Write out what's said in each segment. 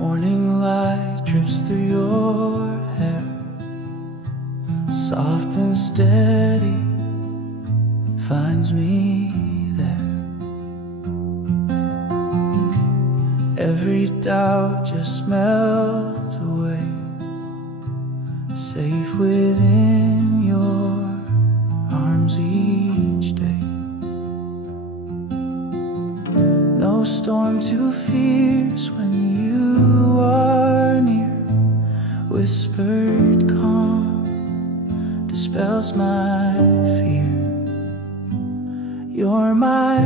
Morning light drips through your hair, soft and steady, finds me there. Every doubt just melts away, safe within your arms each day. No storm too fierce when you are near. Whispered calm dispels my fear. You're my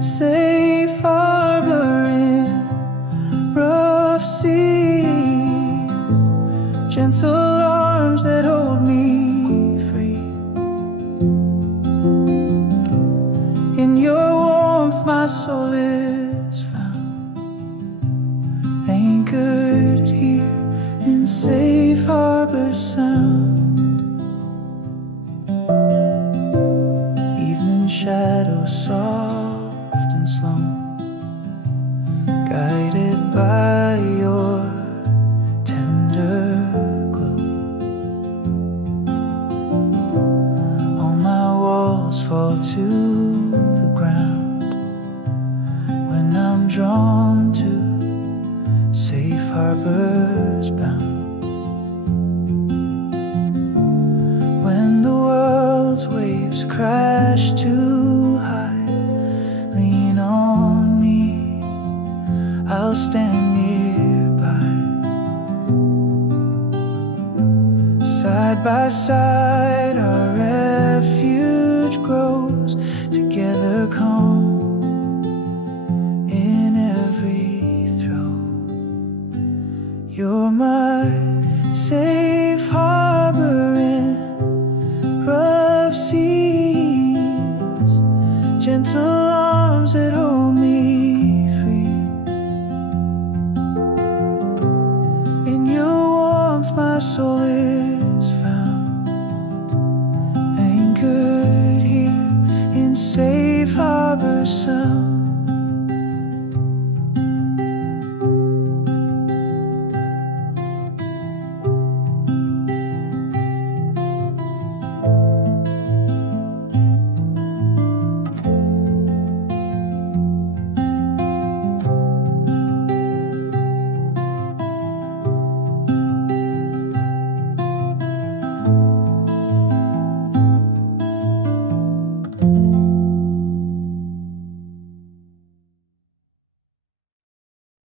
safe harbor in rough seas, gentle arms that hold me free. In your warmth my soul is found, anchored here in safe harbor sound. Evening shadows soft and slow, guided by your tender glow. All my walls fall to the ground when I'm drawn to safe harbors bound. When the world's waves crash too high, lean on me, I'll stand nearby. Side by side our refuge grows, together calm in every throe. You're my safe harbor in rough seas, gentle arms that hold me free. In your warmth my soul is